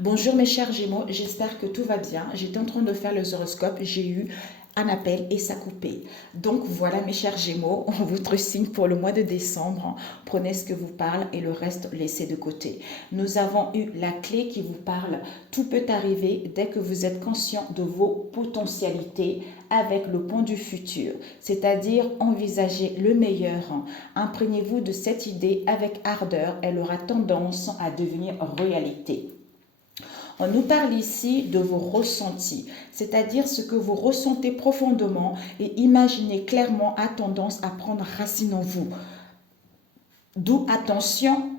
Bonjour mes chers Gémeaux, j'espère que tout va bien. J'étais en train de faire les horoscopes, j'ai eu un appel et ça coupait. Donc voilà mes chers Gémeaux, votre signe pour le mois de décembre. Prenez ce que vous parle et le reste laissez de côté. Nous avons eu la clé qui vous parle. Tout peut arriver dès que vous êtes conscient de vos potentialités avec le pont du futur, c'est-à-dire envisagez le meilleur. Imprégnez-vous de cette idée avec ardeur, elle aura tendance à devenir réalité. On nous parle ici de vos ressentis, c'est-à-dire ce que vous ressentez profondément et imaginez clairement a tendance à prendre racine en vous. D'où attention,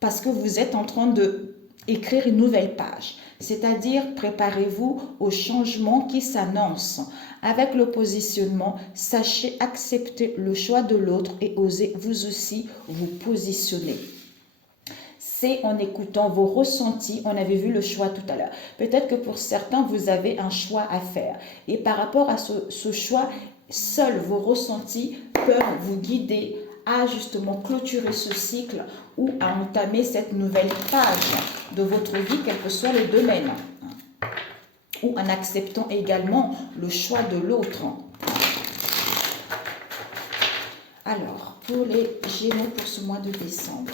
parce que vous êtes en train de écrire une nouvelle page, c'est-à-dire préparez-vous au changement qui s'annonce. Avec le positionnement, sachez accepter le choix de l'autre et osez vous aussi vous positionner. C'est en écoutant vos ressentis, on avait vu le choix tout à l'heure. Peut-être que pour certains, vous avez un choix à faire. Et par rapport à ce choix, seuls vos ressentis peuvent vous guider à justement clôturer ce cycle ou à entamer cette nouvelle page de votre vie, quel que soit le domaine. Ou en acceptant également le choix de l'autre. Alors, pour les Gémeaux pour ce mois de décembre,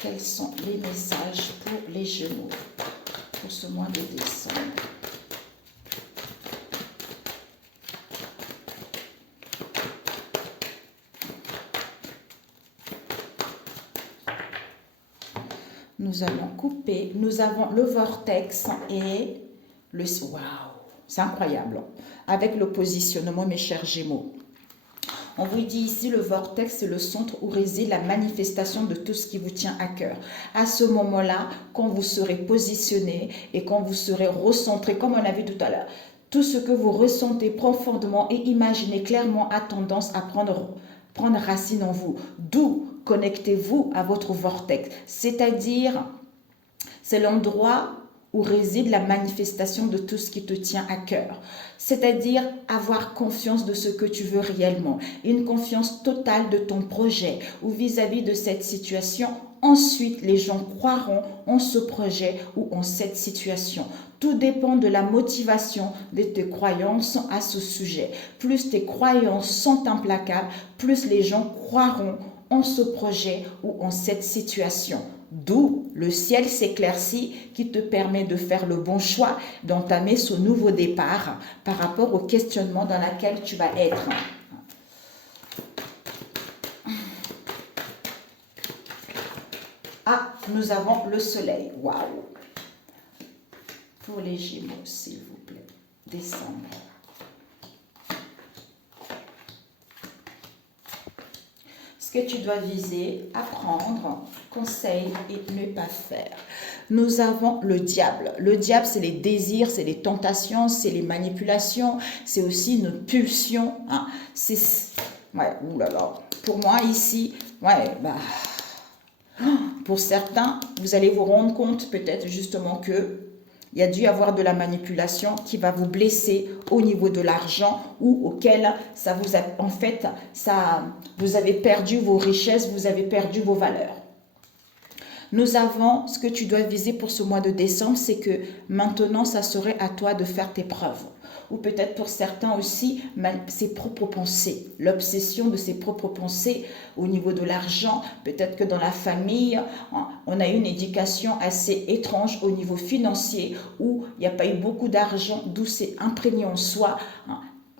quels sont les messages pour les Gémeaux pour ce mois de décembre? Nous allons couper, nous avons le vortex et le... Waouh, c'est incroyable. Avec le positionnement, mes chers Gémeaux. On vous dit ici, le vortex, c'est le centre où réside la manifestation de tout ce qui vous tient à cœur. À ce moment-là, quand vous serez positionné et quand vous serez recentré, comme on a vu tout à l'heure, tout ce que vous ressentez profondément et imaginez clairement a tendance à prendre racine en vous. D'où connectez-vous à votre vortex, c'est-à-dire, c'est l'endroit où réside la manifestation de tout ce qui te tient à cœur. C'est-à-dire avoir confiance de ce que tu veux réellement, une confiance totale de ton projet ou vis-à-vis de cette situation. Ensuite, les gens croiront en ce projet ou en cette situation. Tout dépend de la motivation de tes croyances à ce sujet. Plus tes croyances sont implacables, plus les gens croiront en ce projet ou en cette situation. D'où le ciel s'éclaircit qui te permet de faire le bon choix, d'entamer ce nouveau départ par rapport au questionnement dans lequel tu vas être. Ah, nous avons le soleil. Waouh! Pour les Gémeaux, s'il vous plaît. Décembre. Ce que tu dois viser, apprendre, conseil et ne pas faire. Nous avons le diable. Le diable, c'est les désirs, c'est les tentations, c'est les manipulations, c'est aussi nos pulsions. Hein. Ouais, oulala. Pour moi, ici, ouais, pour certains, vous allez vous rendre compte peut-être justement que il y a dû avoir de la manipulation qui va vous blesser au niveau de l'argent ou auquel ça vous a, en fait, vous avez perdu vos richesses, vous avez perdu vos valeurs. Nous avons, ce que tu dois viser pour ce mois de décembre, c'est que maintenant, ça serait à toi de faire tes preuves. Ou peut-être pour certains aussi, ses propres pensées, l'obsession de ses propres pensées au niveau de l'argent. Peut-être que dans la famille, on a eu une éducation assez étrange au niveau financier où il n'y a pas eu beaucoup d'argent, d'où c'est imprégné en soi,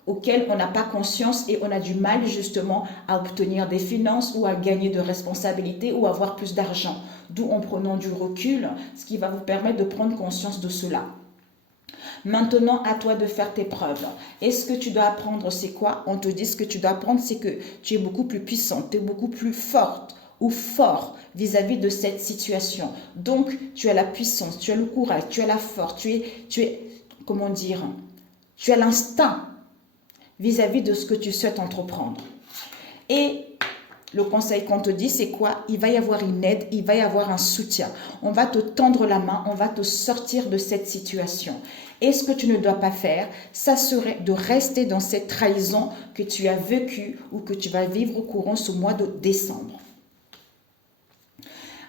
auquel on n'a pas conscience et on a du mal justement à obtenir des finances ou à gagner de responsabilités ou avoir plus d'argent. D'où en prenant du recul, ce qui va vous permettre de prendre conscience de cela. Maintenant, à toi de faire tes preuves. Et ce que tu dois apprendre, c'est quoi? On te dit ce que tu dois apprendre, c'est que tu es beaucoup plus puissante, tu es beaucoup plus forte ou fort vis-à-vis de cette situation. Donc, tu as la puissance, tu as le courage, tu as la force, tu es comment dire, tu as l'instinct vis-à-vis de ce que tu souhaites entreprendre. Et le conseil qu'on te dit, c'est quoi? Il va y avoir une aide, il va y avoir un soutien. On va te tendre la main, on va te sortir de cette situation. Et ce que tu ne dois pas faire, ça serait de rester dans cette trahison que tu as vécue ou que tu vas vivre au courant ce mois de décembre.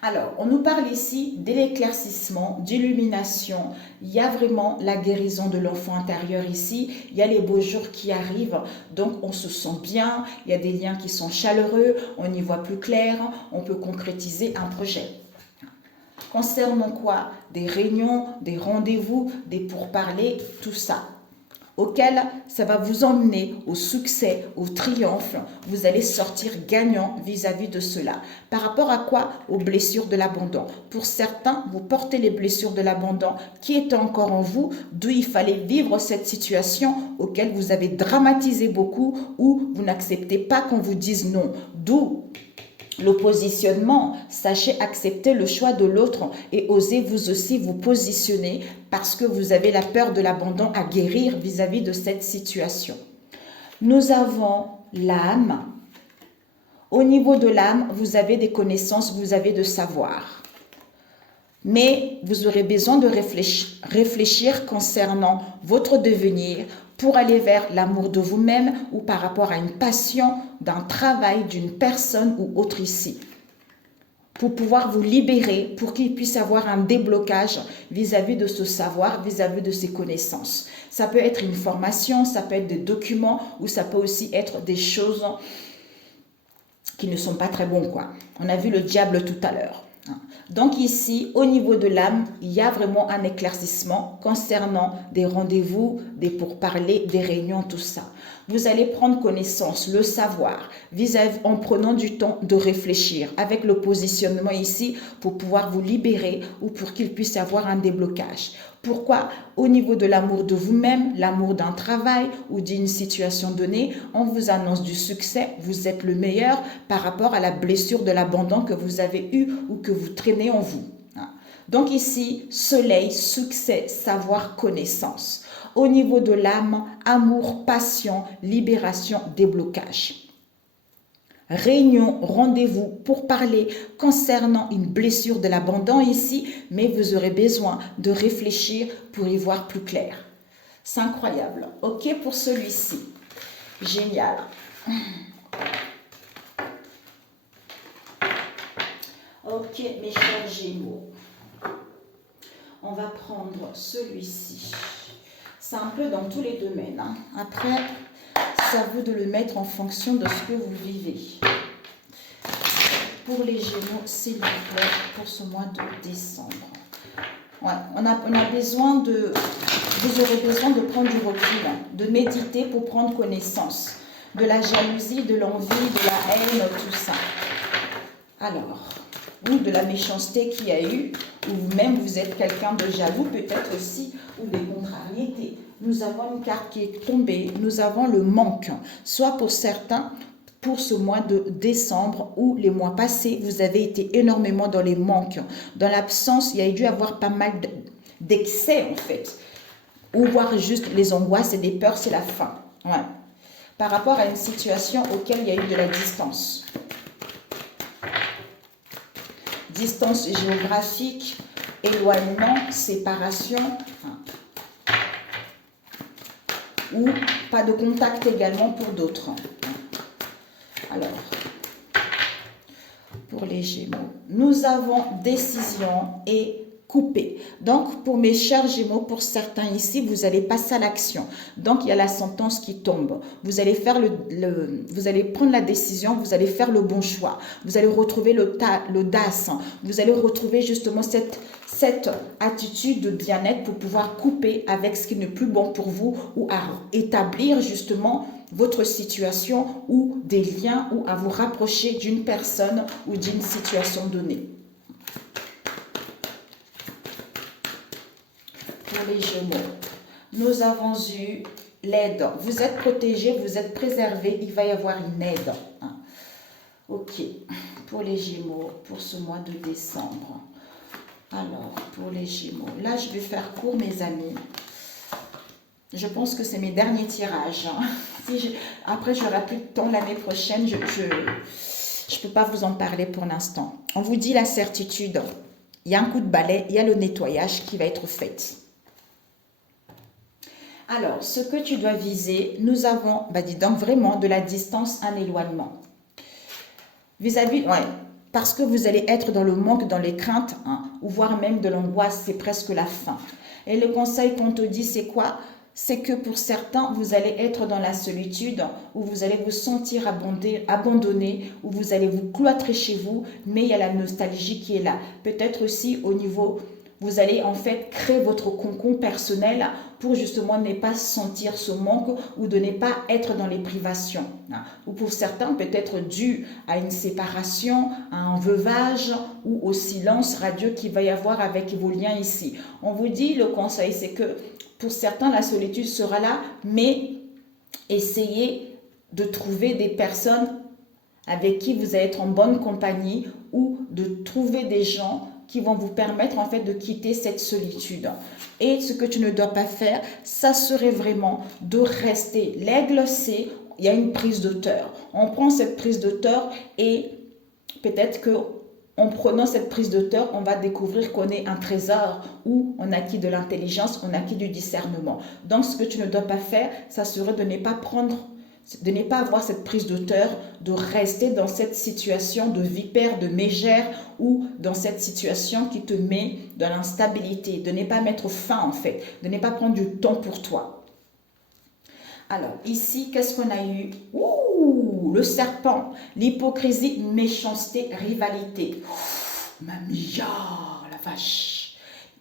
Alors, on nous parle ici de l'éclaircissement, d'illumination. Il y a vraiment la guérison de l'enfant intérieur ici. Il y a les beaux jours qui arrivent, donc on se sent bien. Il y a des liens qui sont chaleureux, on y voit plus clair, on peut concrétiser un projet. Concernant quoi? Des réunions, des rendez-vous, des pourparlers, tout ça, auquel ça va vous emmener au succès, au triomphe. Vous allez sortir gagnant vis-à-vis de cela. Par rapport à quoi? Aux blessures de l'abandon. Pour certains, vous portez les blessures de l'abandon qui étaient encore en vous, d'où il fallait vivre cette situation auquel vous avez dramatisé beaucoup ou vous n'acceptez pas qu'on vous dise non. D'où le positionnement, sachez accepter le choix de l'autre et osez vous aussi vous positionner parce que vous avez la peur de l'abandon à guérir vis-à-vis de cette situation. Nous avons l'âme. Au niveau de l'âme, vous avez des connaissances, vous avez de savoir. Mais vous aurez besoin de réfléchir concernant votre devenir pour aller vers l'amour de vous-même ou par rapport à une passion, d'un travail, d'une personne ou autre ici. Pour pouvoir vous libérer, pour qu'il puisse avoir un déblocage vis-à-vis de ce savoir, vis-à-vis de ces connaissances. Ça peut être une formation, ça peut être des documents ou ça peut aussi être des choses qui ne sont pas très bons, quoi. On a vu le diable tout à l'heure. Donc ici, au niveau de l'âme, il y a vraiment un éclaircissement concernant des rendez-vous, des pourparlers, des réunions, tout ça. Vous allez prendre connaissance, le savoir, en prenant du temps de réfléchir avec le positionnement ici pour pouvoir vous libérer ou pour qu'il puisse y avoir un déblocage. Pourquoi? Au niveau de l'amour de vous-même, l'amour d'un travail ou d'une situation donnée, on vous annonce du succès, vous êtes le meilleur par rapport à la blessure de l'abandon que vous avez eue ou que vous traînez en vous. Donc ici, soleil, succès, savoir, connaissance. Au niveau de l'âme, amour, passion, libération, déblocage. Réunion, rendez-vous pour parler concernant une blessure de l'abandon ici, mais vous aurez besoin de réfléchir pour y voir plus clair. C'est incroyable. Ok pour celui-ci. Génial. Ok, mes chers Gémeaux. On va prendre celui-ci. C'est un peu dans tous les domaines. Après, c'est à vous de le mettre en fonction de ce que vous vivez. Pour les Gémeaux, s'il vous plaît, pour ce mois de décembre. Ouais, on a besoin de... Vous aurez besoin de prendre du recul, de méditer pour prendre connaissance de la jalousie, de l'envie, de la haine, tout ça. Alors, ou de la méchanceté qu'il y a eu, ou vous-même vous êtes quelqu'un de jaloux, peut-être aussi, ou des contrariétés. Nous avons une carte qui est tombée, nous avons le manque, soit pour certains, pour ce mois de décembre ou les mois passés, vous avez été énormément dans les manques. Dans l'absence, il y a dû avoir pas mal d'excès en fait. Ou voir juste les angoisses et les peurs, c'est la fin. Ouais. Par rapport à une situation auquel il y a eu de la distance. Distance géographique, éloignement, séparation. Ou pas de contact également pour d'autres. Alors, pour les Gémeaux, nous avons décision et coupé. Donc, pour mes chers Gémeaux, pour certains ici, vous allez passer à l'action. Donc, il y a la sentence qui tombe. Vous allez faire vous allez prendre la décision, vous allez faire le bon choix. Vous allez retrouver l'audace. Vous allez retrouver justement cette attitude de bien-être pour pouvoir couper avec ce qui n'est plus bon pour vous ou à établir justement votre situation ou des liens ou à vous rapprocher d'une personne ou d'une situation donnée. Pour les Gémeaux, nous avons eu l'aide. Vous êtes protégés, vous êtes préservés, il va y avoir une aide. Ok, pour les Gémeaux, pour ce mois de décembre. Alors, pour les Gémeaux, là je vais faire court mes amis. Je pense que c'est mes derniers tirages. Après, j'aurai plus de temps l'année prochaine. Je ne peux pas vous en parler pour l'instant. On vous dit la certitude. Il y a un coup de balai, il y a le nettoyage qui va être fait. Alors, ce que tu dois viser, nous avons, dis donc vraiment, de la distance, un éloignement. Vis-à-vis, ouais, parce que vous allez être dans le manque, dans les craintes, hein, ou voire même de l'angoisse, c'est presque la fin. Et le conseil qu'on te dit, c'est quoi? C'est que pour certains, vous allez être dans la solitude, où vous allez vous sentir abandonné, où vous allez vous cloîtrer chez vous, mais il y a la nostalgie qui est là. Peut-être aussi au niveau, vous allez en fait créer votre cocon personnel pour justement ne pas sentir ce manque ou de ne pas être dans les privations. Ou pour certains, peut-être dû à une séparation, à un veuvage ou au silence radieux qu'il va y avoir avec vos liens ici. On vous dit, le conseil, c'est que pour certains, la solitude sera là, mais essayez de trouver des personnes avec qui vous allez être en bonne compagnie ou de trouver des gens qui vont vous permettre en fait de quitter cette solitude. Et ce que tu ne dois pas faire, ça serait vraiment de rester. L'aigle, c'est, il y a une prise d'auteur. On prend cette prise d'auteur et peut-être que en prenant cette prise d'auteur, on va découvrir qu'on est un trésor ou on acquis de l'intelligence, on acquis du discernement. Donc, ce que tu ne dois pas faire, ça serait de ne pas avoir cette prise d'auteur, de rester dans cette situation de vipère, de mégère ou dans cette situation qui te met dans l'instabilité, de ne pas mettre fin en fait, de ne pas prendre du temps pour toi. Alors, ici, qu'est-ce qu'on a eu? Ouh, le serpent, l'hypocrisie, méchanceté, rivalité. Mamia, la vache.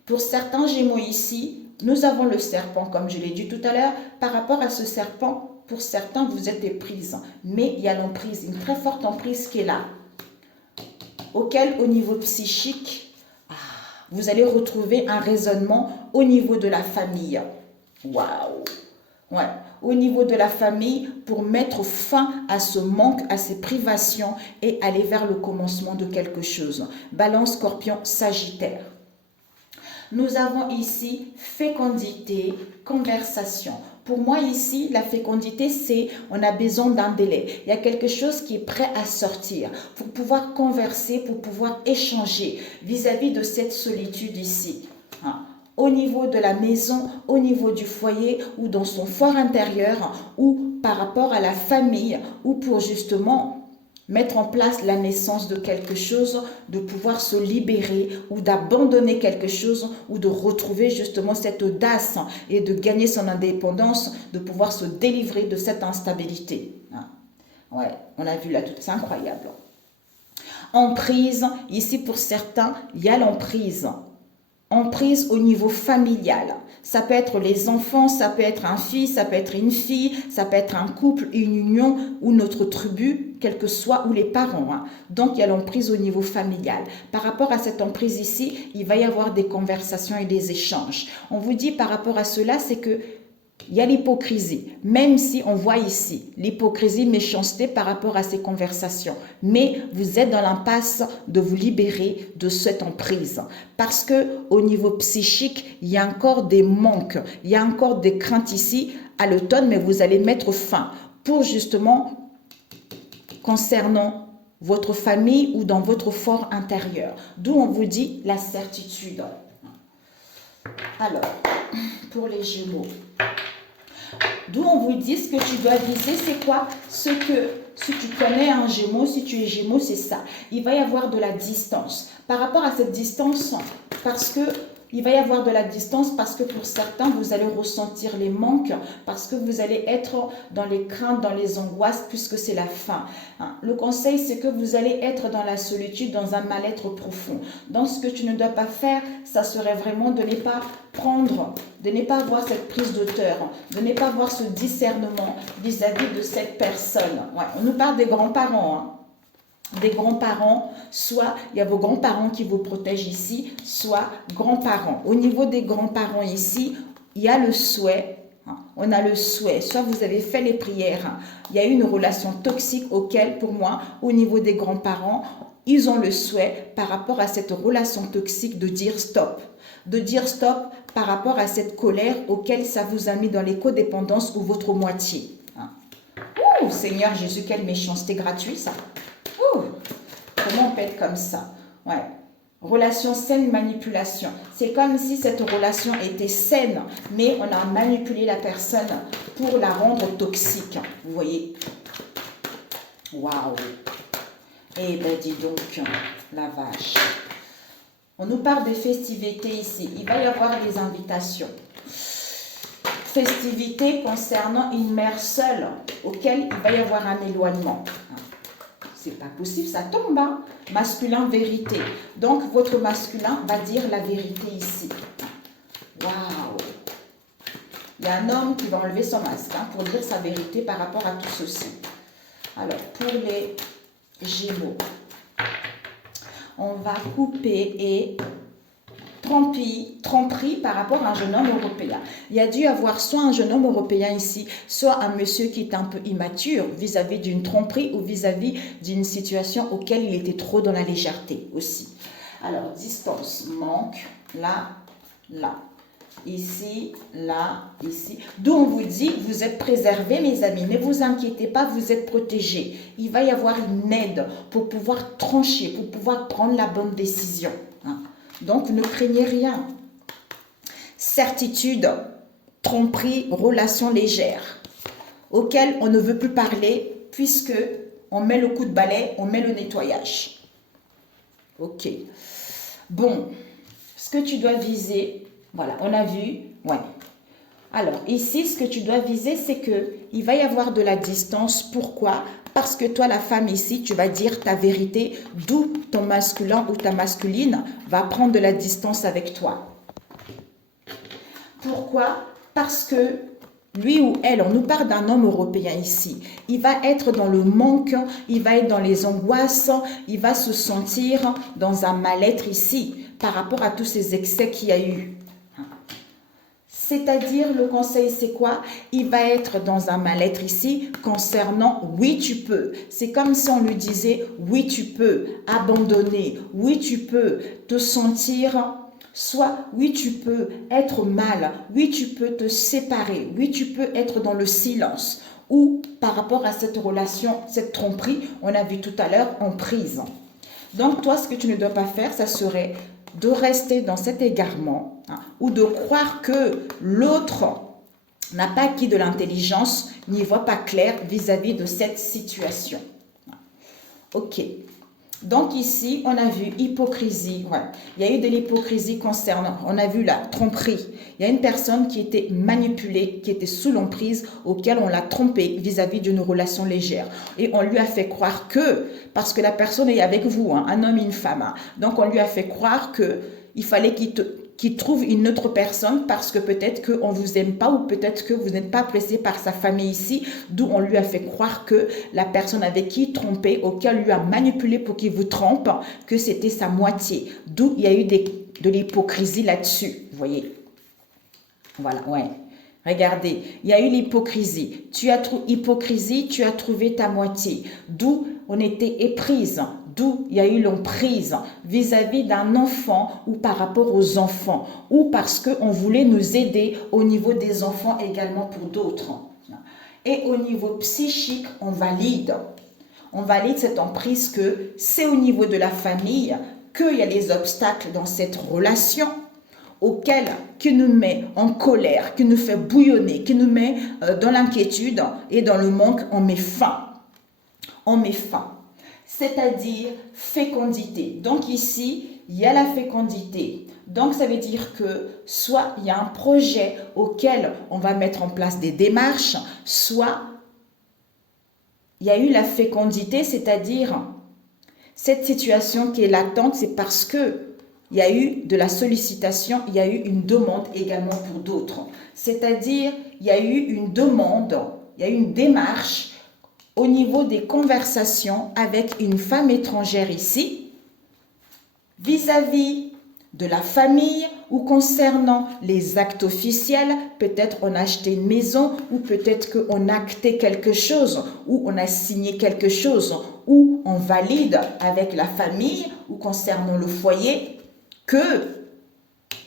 Pour certains Gémeaux ici, nous avons le serpent, comme je l'ai dit tout à l'heure. Par rapport à ce serpent, pour certains, vous êtes éprise. Mais il y a l'emprise, une très forte emprise qui est là. Auquel, au niveau psychique, vous allez retrouver un raisonnement au niveau de la famille. Waouh! Ouais. Au niveau de la famille, pour mettre fin à ce manque, à ces privations et aller vers le commencement de quelque chose. Balance, Scorpion, Sagittaire. Nous avons ici fécondité, conversation. Pour moi ici, la fécondité, c'est on a besoin d'un délai. Il y a quelque chose qui est prêt à sortir pour pouvoir converser, pour pouvoir échanger vis-à-vis de cette solitude ici. Au niveau de la maison, au niveau du foyer ou dans son fort intérieur ou par rapport à la famille ou pour justement mettre en place la naissance de quelque chose, de pouvoir se libérer ou d'abandonner quelque chose ou de retrouver justement cette audace et de gagner son indépendance, de pouvoir se délivrer de cette instabilité. Ouais, on a vu là tout, c'est incroyable. Emprise, ici pour certains, il y a l'emprise. Emprise au niveau familial. Ça peut être les enfants, ça peut être un fils, ça peut être une fille, ça peut être un couple, une union ou notre tribu, quel que soit, ou les parents. Donc, il y a l'emprise au niveau familial. Par rapport à cette emprise ici, il va y avoir des conversations et des échanges. On vous dit par rapport à cela, c'est que il y a l'hypocrisie, même si on voit ici l'hypocrisie, méchanceté par rapport à ces conversations. Mais vous êtes dans l'impasse de vous libérer de cette emprise. Parce que au niveau psychique, il y a encore des manques, il y a encore des craintes ici à l'automne, mais vous allez mettre fin pour justement concernant votre famille ou dans votre fort intérieur. D'où on vous dit la certitude. Alors, pour les Gémeaux, d'où on vous dit ce que tu dois viser, c'est quoi? Si tu connais un Gémeaux, si tu es Gémeaux, c'est ça. Il va y avoir de la distance. Par rapport à cette distance, il va y avoir de la distance parce que pour certains, vous allez ressentir les manques, parce que vous allez être dans les craintes, dans les angoisses, puisque c'est la fin. Le conseil, c'est que vous allez être dans la solitude, dans un mal-être profond. Donc, ce que tu ne dois pas faire, ça serait vraiment de ne pas prendre, de ne pas avoir cette prise d'auteur, de ne pas avoir ce discernement vis-à-vis de cette personne. Ouais, on nous parle des grands-parents, des grands-parents, soit il y a vos grands-parents qui vous protègent ici, soit grands-parents. Au niveau des grands-parents ici, il y a le souhait, on a le souhait, soit vous avez fait les prières, il y a eu une relation toxique auquel, pour moi, au niveau des grands-parents, ils ont le souhait par rapport à cette relation toxique de dire stop. De dire stop par rapport à cette colère auquel ça vous a mis dans les codépendances ou votre moitié. Ouh, Seigneur Jésus, quelle méchanceté gratuite ça. Comment on peut être comme ça? Ouais. Relation saine, manipulation. C'est comme si cette relation était saine, mais on a manipulé la personne pour la rendre toxique. Vous voyez? Waouh! Eh ben dis donc, la vache. On nous parle de festivités ici. Il va y avoir des invitations. Festivités concernant une mère seule, auquel il va y avoir un éloignement. C'est pas possible, ça tombe, hein? Masculin, vérité. Donc, votre masculin va dire la vérité ici. Waouh! Il y a un homme qui va enlever son masque pour dire sa vérité par rapport à tout ceci. Alors, pour les Gémeaux, on va couper et tromperie par rapport à un jeune homme européen. Il y a dû avoir soit un jeune homme européen ici, soit un monsieur qui est un peu immature vis-à-vis d'une tromperie ou vis-à-vis d'une situation auquel il était trop dans la légèreté aussi. Alors, distance, manque, là, là. Ici, là, ici. D'où on vous dit, vous êtes préservés, mes amis. Ne vous inquiétez pas, vous êtes protégés. Il va y avoir une aide pour pouvoir trancher, pour pouvoir prendre la bonne décision. Donc, ne craignez rien. Certitude, tromperie, relation légère, auquel on ne veut plus parler puisque on met le coup de balai, on met le nettoyage. Ok. Bon, ce que tu dois viser, voilà, on a vu, ouais. Alors, ici, ce que tu dois viser, c'est qu'il va y avoir de la distance. Pourquoi? Parce que toi, la femme ici, tu vas dire ta vérité, d'où ton masculin ou ta masculine va prendre de la distance avec toi. Pourquoi? Parce que lui ou elle, on nous parle d'un homme européen ici. Il va être dans le manque, il va être dans les angoisses, il va se sentir dans un mal-être ici par rapport à tous ces excès qu'il y a eu. C'est-à-dire, le conseil, c'est quoi? Il va être dans un mal-être ici concernant « oui, tu peux ». C'est comme si on lui disait « oui, tu peux abandonner »,« oui, tu peux te sentir ». Soit, oui, tu peux être mal, oui, tu peux te séparer, oui, tu peux être dans le silence. Ou par rapport à cette relation, cette tromperie, on a vu tout à l'heure, en prise. Donc, toi, ce que tu ne dois pas faire, ça serait de rester dans cet égarement ou de croire que l'autre n'a pas acquis de l'intelligence, n'y voit pas clair vis-à-vis de cette situation. Ok. Donc ici, on a vu hypocrisie. Ouais. Il y a eu de l'hypocrisie concernant, on a vu la tromperie. Il y a une personne qui était manipulée, qui était sous l'emprise, auquel on l'a trompée vis-à-vis d'une relation légère. Et on lui a fait croire que, parce que la personne est avec vous, un homme et une femme, donc on lui a fait croire qu'il fallait qu'il trouve une autre personne parce que peut-être qu'on ne vous aime pas ou peut-être que vous n'êtes pas apprécié par sa famille ici, d'où on lui a fait croire que la personne avec qui il trompait, auquel on lui a manipulé pour qu'il vous trompe, que c'était sa moitié. D'où il y a eu de l'hypocrisie là-dessus, vous voyez. Voilà, ouais. Regardez, il y a eu l'hypocrisie. Tu as trouvé ta moitié. D'où on était éprise. D'où il y a eu l'emprise vis-à-vis d'un enfant ou par rapport aux enfants. Ou parce qu'on voulait nous aider au niveau des enfants également pour d'autres. Et au niveau psychique, on valide. On valide cette emprise que c'est au niveau de la famille qu'il y a les obstacles dans cette relation qui nous met en colère, qui nous fait bouillonner, qui nous met dans l'inquiétude et dans le manque, on met fin. On met fin. C'est-à-dire fécondité. Donc ici, il y a la fécondité. Donc ça veut dire que soit il y a un projet auquel on va mettre en place des démarches, soit il y a eu la fécondité, c'est-à-dire cette situation qui est latente, c'est parce que il y a eu de la sollicitation, il y a eu une demande également pour d'autres. C'est-à-dire, il y a eu une demande, il y a eu une démarche au niveau des conversations avec une femme étrangère ici, vis-à-vis de la famille ou concernant les actes officiels. Peut-être on a acheté une maison ou peut-être qu'on a acté quelque chose ou on a signé quelque chose ou on valide avec la famille ou concernant le foyer que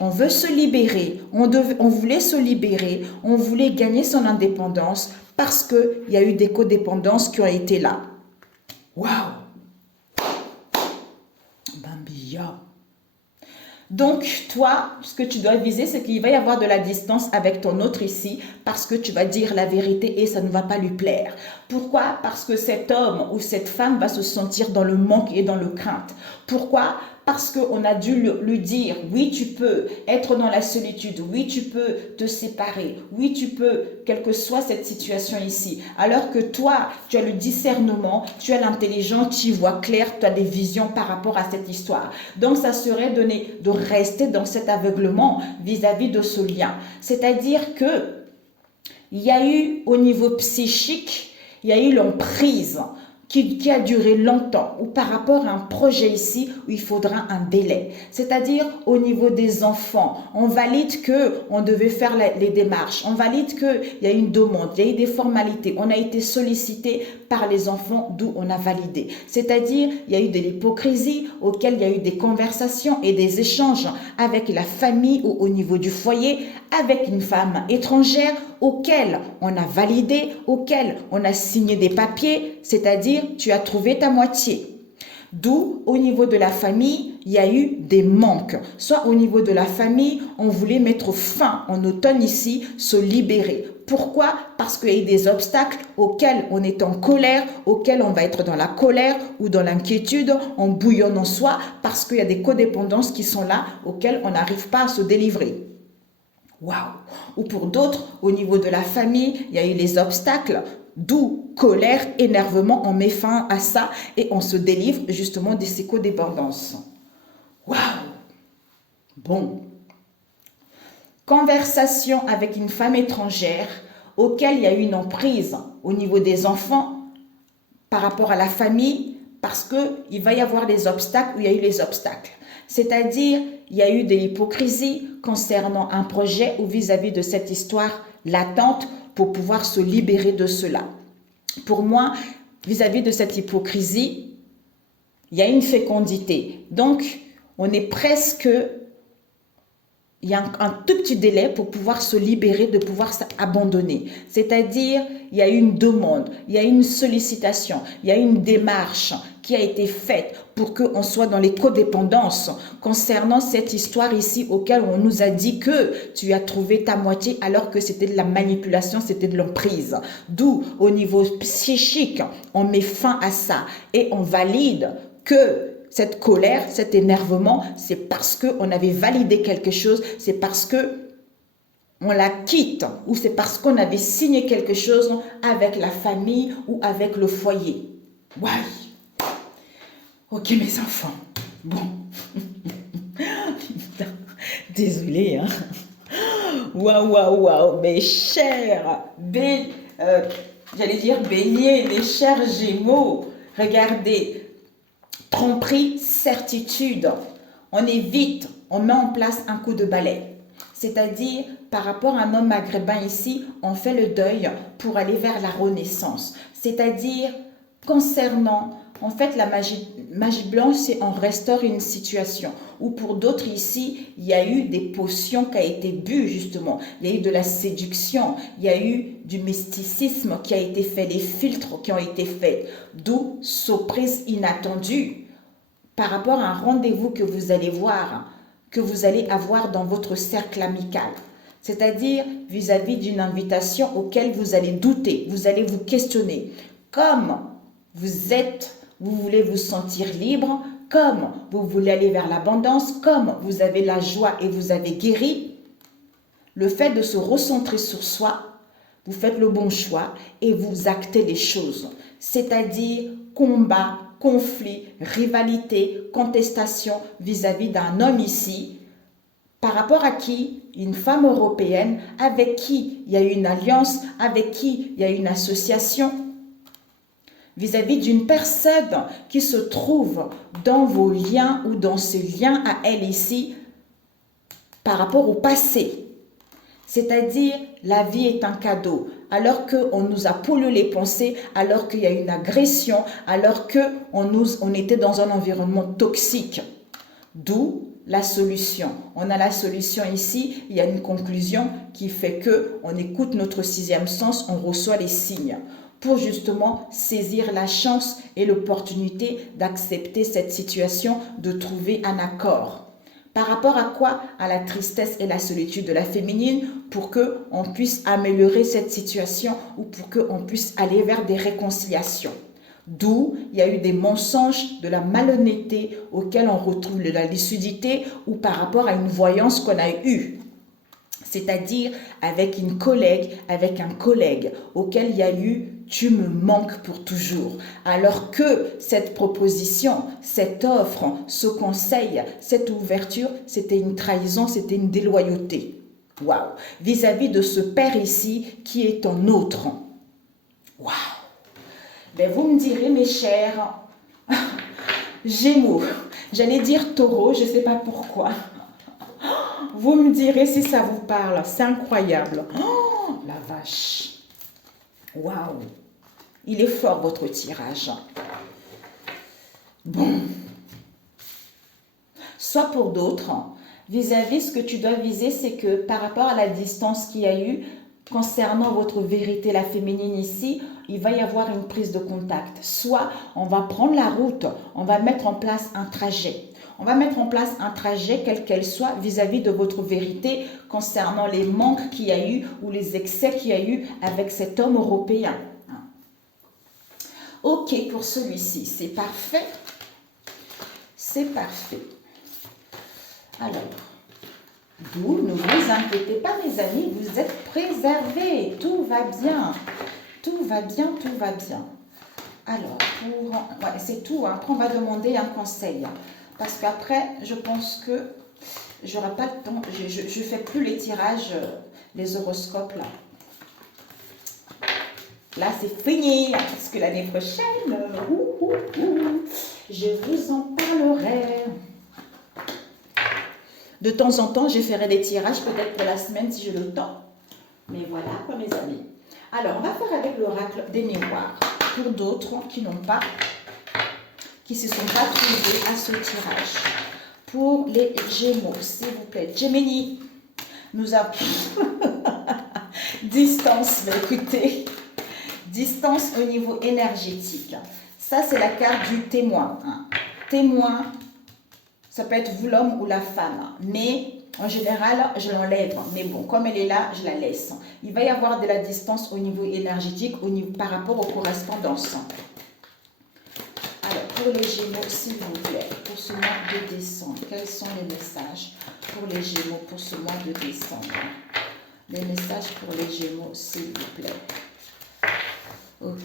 on veut se libérer, on voulait se libérer, on voulait gagner son indépendance parce qu'il y a eu des codépendances qui ont été là. Waouh! Bambia! Donc, toi, ce que tu dois viser, c'est qu'il va y avoir de la distance avec ton autre ici parce que tu vas dire la vérité et ça ne va pas lui plaire. Pourquoi? Parce que cet homme ou cette femme va se sentir dans le manque et dans le crainte. Pourquoi? Parce qu'on a dû lui dire, oui, tu peux être dans la solitude, oui, tu peux te séparer, oui, tu peux, quelle que soit cette situation ici. Alors que toi, tu as le discernement, tu as l'intelligence, tu vois clair, tu as des visions par rapport à cette histoire. Donc, ça serait de rester dans cet aveuglement vis-à-vis de ce lien. C'est-à-dire que il y a eu au niveau psychique, il y a eu l'emprise qui a duré longtemps ou par rapport à un projet ici où il faudra un délai. C'est-à-dire au niveau des enfants, on valide que on devait faire les démarches, on valide qu'il y a une demande, il y a eu des formalités, on a été sollicité par les enfants d'où on a validé. C'est-à-dire il y a eu de l'hypocrisie auquel il y a eu des conversations et des échanges avec la famille ou au niveau du foyer, avec une femme étrangère auquel on a validé, auquel on a signé des papiers, c'est-à-dire tu as trouvé ta moitié. D'où, au niveau de la famille, il y a eu des manques. Soit au niveau de la famille, on voulait mettre fin en automne ici, se libérer. Pourquoi? Parce qu'il y a eu des obstacles auxquels on est en colère, auxquels on va être dans la colère ou dans l'inquiétude, en bouillonnant soi, parce qu'il y a des codépendances qui sont là, auxquelles on n'arrive pas à se délivrer. Waouh! Ou pour d'autres, au niveau de la famille, il y a eu les obstacles, d'où colère, énervement, on met fin à ça et on se délivre justement de ces codépendances. Waouh! Bon. Conversation avec une femme étrangère auquel il y a eu une emprise au niveau des enfants par rapport à la famille parce qu'il va y avoir des obstacles où il y a eu les obstacles. C'est-à-dire, il y a eu de l'hypocrisie concernant un projet ou vis-à-vis de cette histoire latente pour pouvoir se libérer de cela. Pour moi, vis-à-vis de cette hypocrisie, il y a une fécondité. Donc, on est presque... Il y a un tout petit délai pour pouvoir se libérer, de pouvoir s'abandonner. C'est-à-dire, il y a une demande, il y a une sollicitation, il y a une démarche qui a été faite pour qu'on soit dans les codépendances concernant cette histoire ici auquel on nous a dit que tu as trouvé ta moitié alors que c'était de la manipulation, c'était de l'emprise. D'où, au niveau psychique, on met fin à ça et on valide que cette colère, cet énervement, c'est parce qu'on avait validé quelque chose, c'est parce que on la quitte ou c'est parce qu'on avait signé quelque chose avec la famille ou avec le foyer. Ouais. Ok mes enfants. Bon. Désolée. Hein. Waouh. Mes chers, j'allais dire baignés, mes chers Gémeaux. Regardez. Tromperie, certitude. On évite, on met en place un coup de balai. C'est-à-dire, par rapport à un homme maghrébin ici, on fait le deuil pour aller vers la renaissance. C'est-à-dire, concernant, en fait, la magie blanche, c'est on restaure une situation. Ou pour d'autres ici, il y a eu des potions qui ont été bues, justement. Il y a eu de la séduction, il y a eu du mysticisme qui a été fait, des filtres qui ont été faits. D'où surprise inattendue par rapport à un rendez-vous que vous allez voir, que vous allez avoir dans votre cercle amical. C'est-à-dire vis-à-vis d'une invitation auquel vous allez douter, vous allez vous questionner. Comme vous voulez vous sentir libre, comme vous voulez aller vers l'abondance, comme vous avez la joie et vous avez guéri, le fait de se recentrer sur soi, vous faites le bon choix et vous actez les choses. C'est-à-dire combat, conflit, rivalité, contestation vis-à-vis d'un homme ici, par rapport à qui une femme européenne, avec qui il y a eu une alliance, avec qui il y a eu une association, vis-à-vis d'une personne qui se trouve dans vos liens ou dans ces liens à elle ici, par rapport au passé. C'est-à-dire, la vie est un cadeau. Alors qu'on nous a pollué les pensées, alors qu'il y a une agression, alors qu'on était dans un environnement toxique. D'où la solution. On a la solution ici, il y a une conclusion qui fait qu'on écoute notre sixième sens, on reçoit les signes pour justement saisir la chance et l'opportunité d'accepter cette situation, de trouver un accord. Par rapport à quoi? À la tristesse et la solitude de la féminine pour qu'on puisse améliorer cette situation ou pour qu'on puisse aller vers des réconciliations. D'où il y a eu des mensonges, de la malhonnêteté auxquels on retrouve de la lucidité ou par rapport à une voyance qu'on a eue. C'est-à-dire avec une collègue, avec un collègue auquel il y a eu « tu me manques pour toujours ». Alors que cette proposition, cette offre, ce conseil, cette ouverture, c'était une trahison, c'était une déloyauté. Waouh! Vis-à-vis de ce père ici qui est en autre. Waouh! Ben vous me direz, mes chers Gémeaux, j'allais dire taureau, je ne sais pas pourquoi. Vous me direz si ça vous parle, c'est incroyable. Oh, la vache. Waouh. Il est fort votre tirage. Bon. Soit pour d'autres, vis-à-vis ce que tu dois viser, c'est que par rapport à la distance qu'il y a eu, concernant votre vérité, la féminine ici, il va y avoir une prise de contact. Soit on va prendre la route, on va mettre en place un trajet. On va mettre en place un trajet, quel qu'elle soit, vis-à-vis de votre vérité concernant les manques qu'il y a eu ou les excès qu'il y a eu avec cet homme européen. Ok, pour celui-ci, c'est parfait. C'est parfait. Alors, vous ne vous inquiétez pas, mes amis, vous êtes préservés. Tout va bien. Tout va bien, tout va bien. Alors, ouais, c'est tout. Après, on va demander un conseil. Parce qu'après, je pense que j'aurai pas le temps. Je ne fais plus les tirages, les horoscopes là. Là, c'est fini. Parce que l'année prochaine, je vous en parlerai. De temps en temps, je ferai des tirages, peut-être pour la semaine si j'ai le temps. Mais voilà, quoi, mes amis. Alors, on va faire avec l'oracle des miroirs. Pour d'autres qui n'ont pas, qui ne se sont pas trouvés à ce tirage. Pour les Gémeaux, s'il vous plaît. Gemini, nous avons distance, mais écoutez, distance au niveau énergétique. Ça, c'est la carte du témoin. Témoin, ça peut être vous l'homme ou la femme. Mais en général, je l'enlève. Mais bon, comme elle est là, je la laisse. Il va y avoir de la distance au niveau énergétique par rapport aux correspondances. Alors, pour les Gémeaux, s'il vous plaît, pour ce mois de décembre, quels sont les messages pour les Gémeaux pour ce mois de décembre? Les messages pour les Gémeaux, s'il vous plaît. Ok.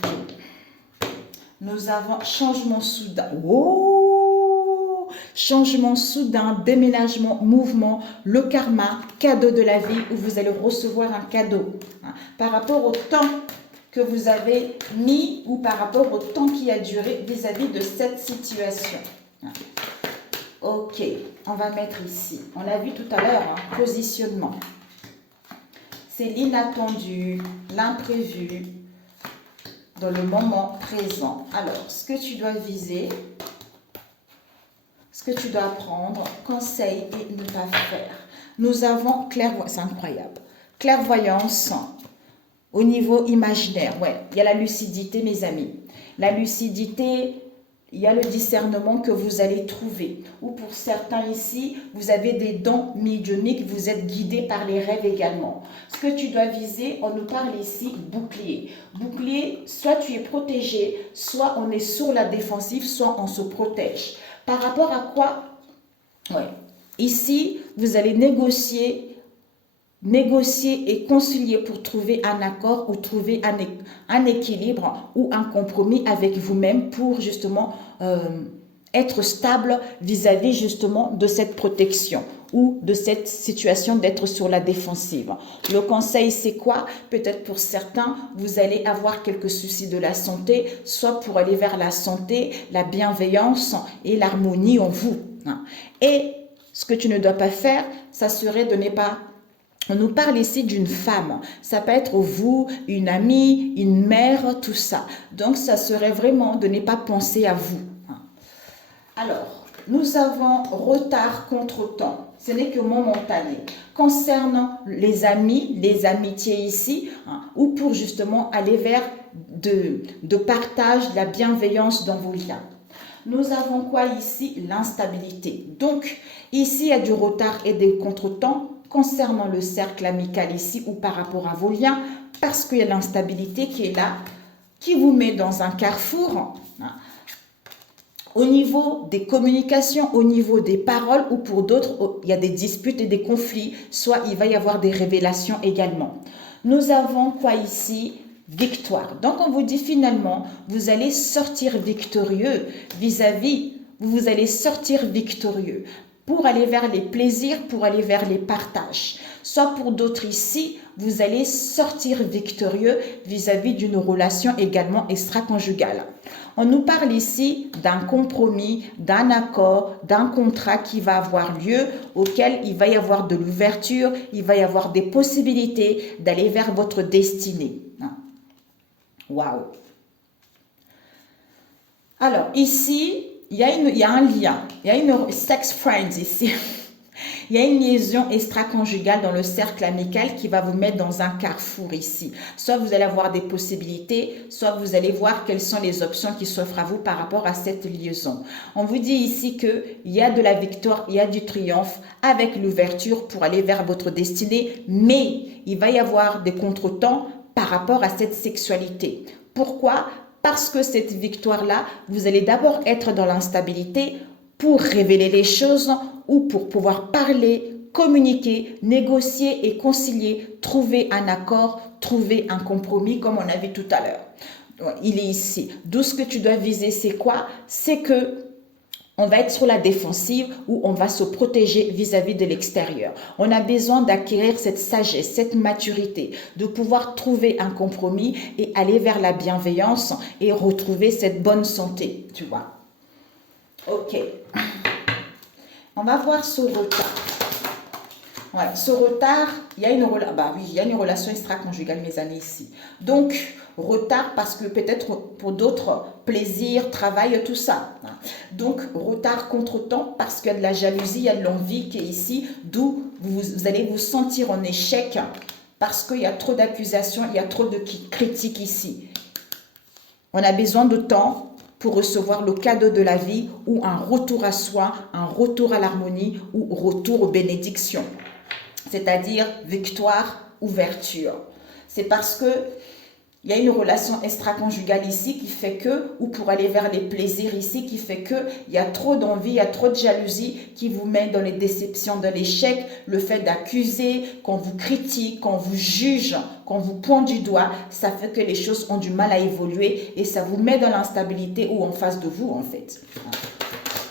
Nous avons changement soudain. Oh! Changement soudain, déménagement, mouvement, le karma, cadeau de la vie où vous allez recevoir un cadeau. Par rapport au temps que vous avez mis ou par rapport au temps qui a duré vis-à-vis de cette situation. Ok, on va mettre ici. On l'a vu tout à l'heure, positionnement. C'est l'inattendu, l'imprévu dans le moment présent. Alors, ce que tu dois viser, ce que tu dois apprendre, conseil et ne pas faire. Nous avons clairvoyance, c'est incroyable. Clairvoyance. Au niveau imaginaire, ouais, il y a la lucidité, mes amis. La lucidité, il y a le discernement que vous allez trouver. Ou pour certains ici, vous avez des dons médiumniques, vous êtes guidés par les rêves également. Ce que tu dois viser, on nous parle ici bouclier. Bouclier, soit tu es protégé, soit on est sur la défensive, soit on se protège. Par rapport à quoi? Ouais. Ici, vous allez négocier et concilier pour trouver un accord ou trouver un équilibre ou un compromis avec vous-même pour justement être stable vis-à-vis justement de cette protection ou de cette situation d'être sur la défensive. Le conseil, c'est quoi? Peut-être pour certains, vous allez avoir quelques soucis de la santé, soit pour aller vers la santé, la bienveillance et l'harmonie en vous. Et ce que tu ne dois pas faire, ça serait de ne pas... On nous parle ici d'une femme. Ça peut être vous, une amie, une mère, tout ça. Donc, ça serait vraiment de ne pas penser à vous. Alors, nous avons retard contre temps. Ce n'est que momentané. Concernant les amis, les amitiés ici, ou pour justement aller vers de partage, de la bienveillance dans vos liens. Nous avons quoi ici? L'instabilité. Donc, Ici, il y a du retard et des contretemps concernant le cercle amical ici ou par rapport à vos liens, parce qu'il y a l'instabilité qui est là, qui vous met dans un carrefour, hein, au niveau des communications, au niveau des paroles, ou pour d'autres, il y a des disputes et des conflits, soit il va y avoir des révélations également. Nous avons quoi ici? Victoire. Donc on vous dit finalement, vous allez sortir victorieux vis-à-vis, vous allez sortir victorieux pour aller vers les plaisirs, pour aller vers les partages. Soit pour d'autres ici, vous allez sortir victorieux vis-à-vis d'une relation également extra-conjugale. On nous parle ici d'un compromis, d'un accord, d'un contrat qui va avoir lieu, auquel il va y avoir de l'ouverture, il va y avoir des possibilités d'aller vers votre destinée. Waouh! Alors ici, il y a un lien, il y a une sex friends ici. Il y a une liaison extra-conjugale dans le cercle amical qui va vous mettre dans un carrefour ici. Soit vous allez avoir des possibilités, soit vous allez voir quelles sont les options qui s'offrent à vous par rapport à cette liaison. On vous dit ici qu'il y a de la victoire, il y a du triomphe avec l'ouverture pour aller vers votre destinée, mais il va y avoir des contretemps par rapport à cette sexualité. Pourquoi? Parce que cette victoire-là, vous allez d'abord être dans l'instabilité pour révéler les choses ou pour pouvoir parler, communiquer, négocier et concilier, trouver un accord, trouver un compromis comme on a vu tout à l'heure. Il est ici. D'où ce que tu dois viser, c'est quoi? C'est que on va être sur la défensive ou on va se protéger vis-à-vis de l'extérieur. On a besoin d'acquérir cette sagesse, cette maturité, de pouvoir trouver un compromis et aller vers la bienveillance et retrouver cette bonne santé, tu vois. Ok. On va voir ce retard. Ouais, ce retard, il y a une relation extra-conjugale, mes amis, ici. Donc, retard parce que peut-être pour d'autres, plaisir, travail, tout ça. Donc, retard, contretemps parce qu'il y a de la jalousie, il y a de l'envie qui est ici, d'où vous allez vous sentir en échec parce qu'il y a trop d'accusations, il y a trop de critiques ici. On a besoin de temps pour recevoir le cadeau de la vie ou un retour à soi, un retour à l'harmonie ou retour aux bénédictions. C'est-à-dire victoire, ouverture. C'est parce que il y a une relation extra-conjugale ici qui fait que, ou pour aller vers les plaisirs ici, qui fait que il y a trop d'envie, il y a trop de jalousie qui vous met dans les déceptions, dans l'échec, le fait d'accuser, qu'on vous critique, qu'on vous juge, qu'on vous pointe du doigt, ça fait que les choses ont du mal à évoluer et ça vous met dans l'instabilité ou en face de vous en fait.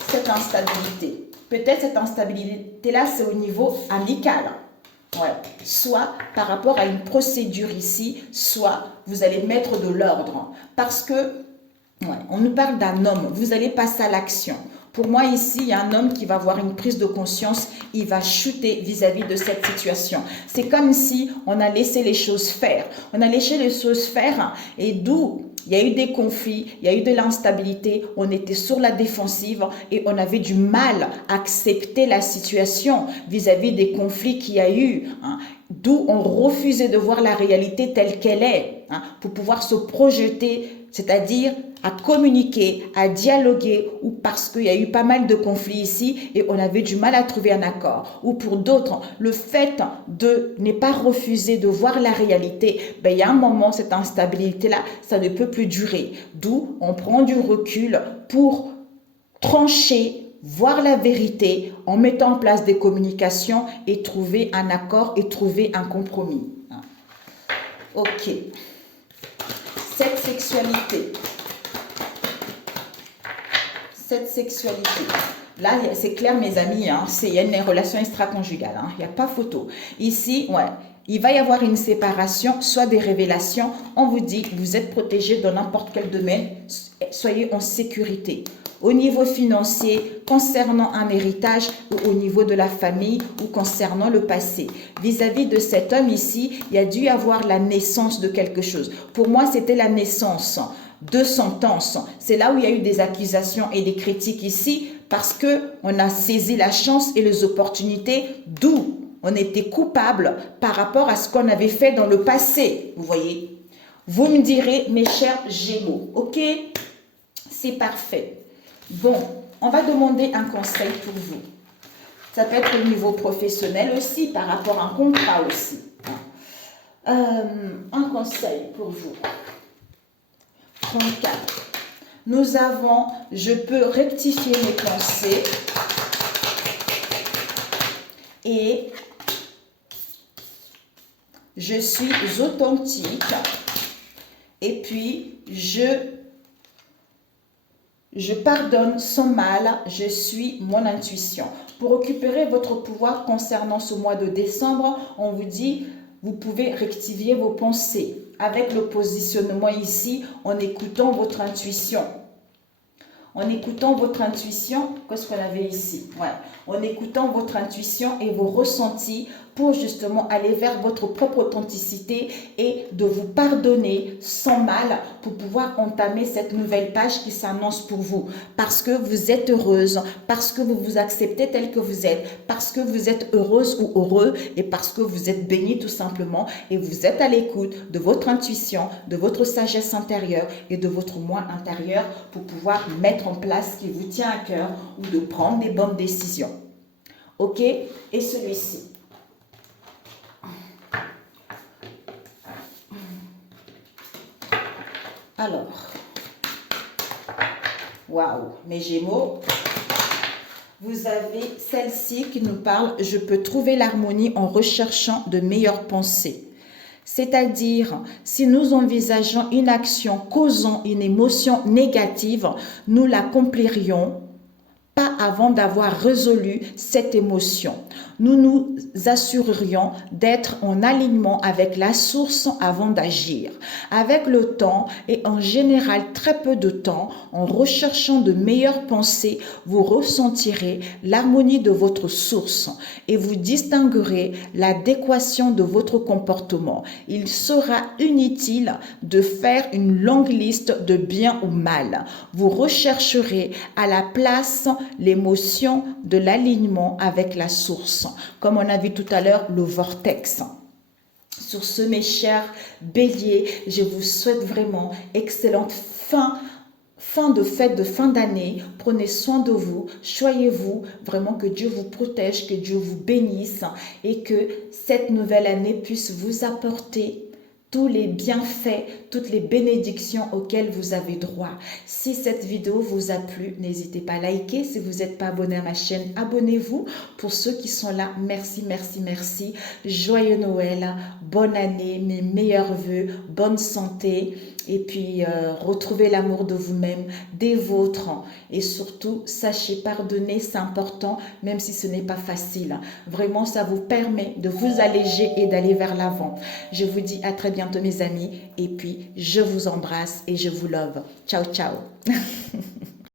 Cette instabilité. Peut-être cette instabilité-là, c'est au niveau amical. Ouais. Soit par rapport à une procédure ici, soit vous allez mettre de l'ordre. Parce que, on nous parle d'un homme, vous allez passer à l'action. Pour moi ici, il y a un homme qui va avoir une prise de conscience, il va chuter vis-à-vis de cette situation. C'est comme si on a laissé les choses faire. On a laissé les choses faire et d'où il y a eu des conflits, il y a eu de l'instabilité, on était sur la défensive et on avait du mal à accepter la situation vis-à-vis des conflits qu'il y a eu. D'où on refusait de voir la réalité telle qu'elle est pour pouvoir se projeter, c'est-à-dire à communiquer, à dialoguer, ou parce qu'il y a eu pas mal de conflits ici et on avait du mal à trouver un accord. Ou pour d'autres, le fait de ne pas refuser de voir la réalité, il y a un moment, cette instabilité-là, ça ne peut plus durer. D'où on prend du recul pour trancher, voir la vérité en mettant en place des communications et trouver un accord et trouver un compromis. Ok. Cette sexualité. Là, c'est clair, mes amis, il y a une relation extra-conjugale. Il n'y a pas photo. Ici, il va y avoir une séparation, soit des révélations. On vous dit que vous êtes protégé dans n'importe quel domaine. Soyez en sécurité. Au niveau financier, concernant un héritage ou au niveau de la famille ou concernant le passé. Vis-à-vis de cet homme ici, il y a dû avoir la naissance de quelque chose. Pour moi, c'était la naissance de sentence. C'est là où il y a eu des accusations et des critiques ici parce qu'on a saisi la chance et les opportunités, d'où on était coupable par rapport à ce qu'on avait fait dans le passé. Vous voyez? Vous me direz, mes chers Gémeaux, ok? C'est parfait. Bon, on va demander un conseil pour vous. Ça peut être au niveau professionnel aussi, par rapport à un contrat aussi. Un conseil pour vous. 34. Nous avons, je peux rectifier mes pensées et je suis authentique. Et puis, je pardonne sans mal, je suis mon intuition. Pour récupérer votre pouvoir concernant ce mois de décembre, on vous dit, vous pouvez rectifier vos pensées avec le positionnement ici en écoutant votre intuition. En écoutant votre intuition, qu'est-ce qu'on avait ici? Ouais. En écoutant votre intuition et vos ressentis pour justement aller vers votre propre authenticité et de vous pardonner sans mal pour pouvoir entamer cette nouvelle page qui s'annonce pour vous. Parce que vous êtes heureuse, parce que vous vous acceptez tel que vous êtes, parce que vous êtes heureuse ou heureux et parce que vous êtes béni tout simplement et vous êtes à l'écoute de votre intuition, de votre sagesse intérieure et de votre moi intérieur pour pouvoir mettre en place ce qui vous tient à cœur ou de prendre des bonnes décisions. Ok? Et celui-ci. Alors, waouh, mes Gémeaux, vous avez celle-ci qui nous parle « Je peux trouver l'harmonie en recherchant de meilleures pensées ». C'est-à-dire, si nous envisageons une action causant une émotion négative, nous l'accomplirions pas avant d'avoir résolu cette émotion. Nous nous assurerions d'être en alignement avec la source avant d'agir. Avec le temps et en général très peu de temps, en recherchant de meilleures pensées, vous ressentirez l'harmonie de votre source et vous distinguerez l'adéquation de votre comportement. Il sera inutile de faire une longue liste de bien ou mal. Vous rechercherez à la place l'émotion de l'alignement avec la source. Comme on a vu tout à l'heure, le vortex. Sur ce, mes chers béliers, je vous souhaite vraiment excellente fin de fête de fin d'année. Prenez soin de vous, choyez-vous, vraiment que Dieu vous protège, que Dieu vous bénisse et que cette nouvelle année puisse vous apporter tous les bienfaits, toutes les bénédictions auxquelles vous avez droit. Si cette vidéo vous a plu, n'hésitez pas à liker. Si vous n'êtes pas abonné à ma chaîne, abonnez-vous. Pour ceux qui sont là, merci, merci, merci. Joyeux Noël, bonne année, mes meilleurs vœux, bonne santé. Et puis, retrouvez l'amour de vous-même, des vôtres. Et surtout, sachez pardonner, c'est important, même si ce n'est pas facile. Vraiment, ça vous permet de vous alléger et d'aller vers l'avant. Je vous dis à très bientôt, mes amis. Et puis, je vous embrasse et je vous love. Ciao, ciao.